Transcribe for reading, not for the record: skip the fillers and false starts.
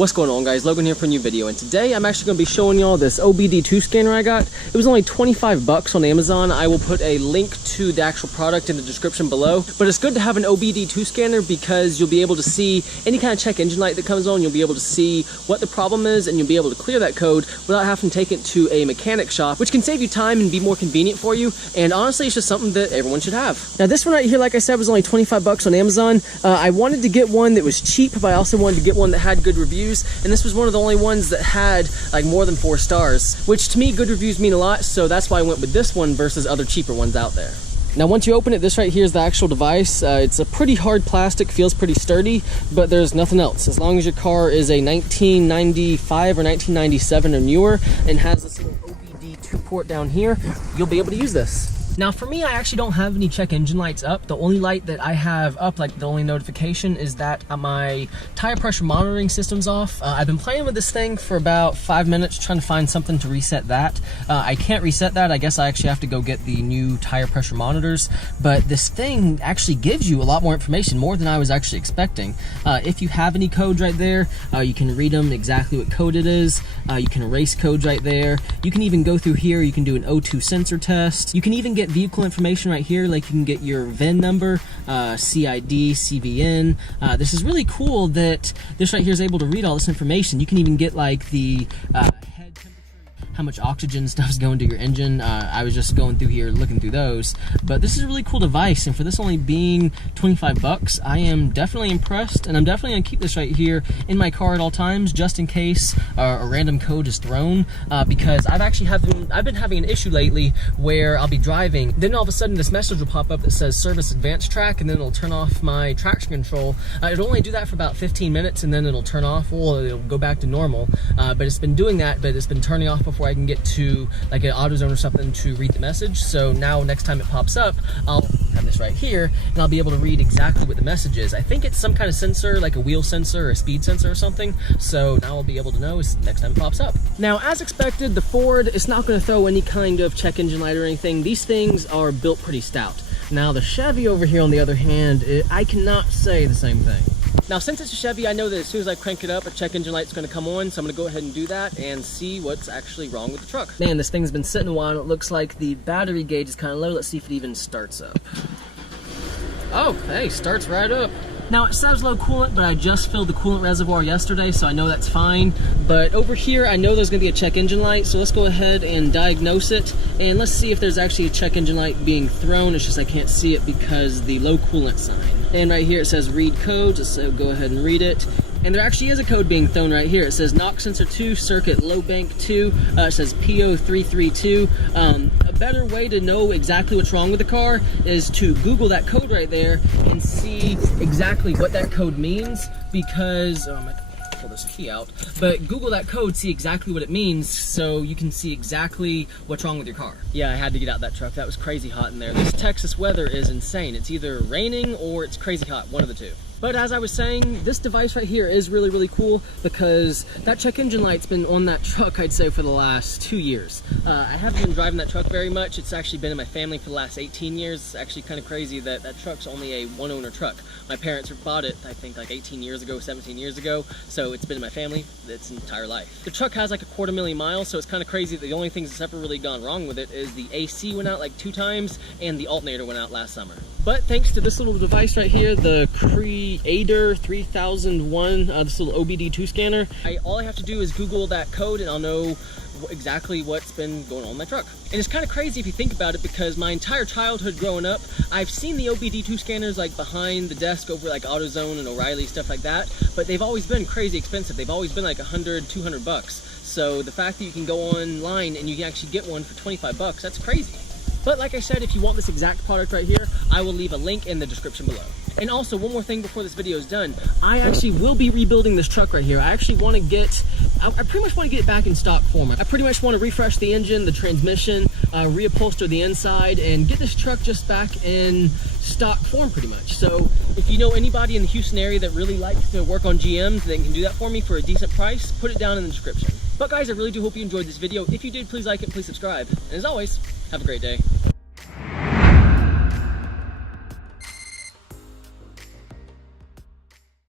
What's going on, guys? Logan here for a new video, and today I'm actually going to be showing y'all this OBD2 scanner I got. It was only 25 bucks on Amazon. I will put a link to the actual product in the description below, but it's good to have an OBD2 scanner because you'll be able to see any kind of check engine light that comes on. You'll be able to see what the problem is, and you'll be able to clear that code without having to take it to a mechanic shop, which can save you time and be more convenient for you. And honestly, it's just something that everyone should have. Now, this one right here, like I said, was only 25 bucks on Amazon. I wanted to get one that was cheap, but I also wanted to get one that had good reviews. And this was one of the only ones that had like more than 4 stars, which to me, good reviews mean a lot. So that's why I went with this one versus other cheaper ones out there. Now, once you open it, this right here is the actual device. It's a pretty hard plastic, feels pretty sturdy, but there's nothing else. As long as your car is a 1995 or 1997 or newer and has this little OBD2 port down here, you'll be able to use this. Now, for me, I actually don't have any check engine lights up. The only light that I have up, like the only notification, is that my tire pressure monitoring system's off. I've been playing with this thing for about 5 minutes trying to find something to reset that. I can't reset that. I guess I actually have to go get the new tire pressure monitors, but this thing actually gives you a lot more information, more than I was actually expecting. If you have any codes right there, you can read them exactly what code it is. You can erase codes right there. You can even go through here. You can do an O2 sensor test. You can even get vehicle information right here, like you can get your VIN number, CID, CVN. This is really cool that this right here is able to read all this information. You can even get like the head temperature, how much oxygen stuff's going to your engine. I was just going through here looking through those, but this is a really cool device, and for this only being 25 bucks, I am definitely impressed, and I'm definitely gonna keep this right here in my car at all times, just in case a random code is thrown, because I've been having an issue lately where I'll be driving, then all of a sudden this message will pop up that says service advanced track, and then it'll turn off my traction control. It'll only do that for about 15 minutes, and then it'll turn off, or it'll go back to normal, but it's been doing that, but it's been turning off before I can get to like an AutoZone or something to read the message. So now next time it pops up, I'll have this right here and I'll be able to read exactly what the message is. I think it's some kind of sensor, like a wheel sensor or a speed sensor or something. So now I'll be able to know next time it pops up. Now, as expected, the Ford is not going to throw any kind of check engine light or anything. These things are built pretty stout. Now the Chevy over here, on the other hand, I cannot say the same thing. Now, since it's a Chevy, I know that as soon as I crank it up, a check engine light's going to come on, so I'm going to go ahead and do that and see what's actually wrong with the truck. Man, this thing's been sitting a while, and it looks like the battery gauge is kind of low. Let's see if it even starts up. Oh, hey, starts right up. Now, it says low coolant, but I just filled the coolant reservoir yesterday, so I know that's fine. But over here, I know there's going to be a check engine light, so let's go ahead and diagnose it. And let's see if there's actually a check engine light being thrown. It's just I can't see it because the low coolant sign. And right here it says read codes, so go ahead and read it. And there actually is a code being thrown right here. It says knock sensor 2, circuit low bank 2. It says PO332. A better way to know exactly what's wrong with the car is to Google that code right there and see exactly what that code means, because I might have to pull this key out, but Google that code, see exactly what it means, so you can see exactly what's wrong with your car. Yeah, I had to get out that truck. That was crazy hot in there. This Texas weather is insane. It's either raining or it's crazy hot, one of the two. But as I was saying, this device right here is really, really cool because that check engine light's been on that truck, I'd say, for the last 2 years. I haven't been driving that truck very much. It's actually been in my family for the last 18 years. It's actually kind of crazy that that truck's only a one-owner truck. My parents bought it, I think, like 18 years ago, 17 years ago, so it's been in my family its entire life. The truck has like 250,000 miles, so it's kind of crazy that the only things that's ever really gone wrong with it is the AC went out like 2 times and the alternator went out last summer. But thanks to this little device right here, the Creator 3001, this little OBD2 scanner, all I have to do is Google that code and I'll know exactly what's been going on in my truck. And it's kind of crazy if you think about it, because my entire childhood growing up, I've seen the OBD2 scanners like behind the desk over like AutoZone and O'Reilly, stuff like that, but they've always been crazy expensive. They've always been like 100, 200 bucks. So the fact that you can go online and you can actually get one for 25 bucks, that's crazy. But like I said, if you want this exact product right here, I will leave a link in the description below. And also, one more thing before this video is done, I actually will be rebuilding this truck right here. I actually want to I pretty much want to get it back in stock form. I pretty much want to refresh the engine, the transmission, reupholster the inside, and get this truck just back in stock form pretty much. So if you know anybody in the Houston area that really likes to work on GMs that can do that for me for a decent price, put it down in the description. But guys, I really do hope you enjoyed this video. If you did, please like it, please subscribe. And as always, have a great day.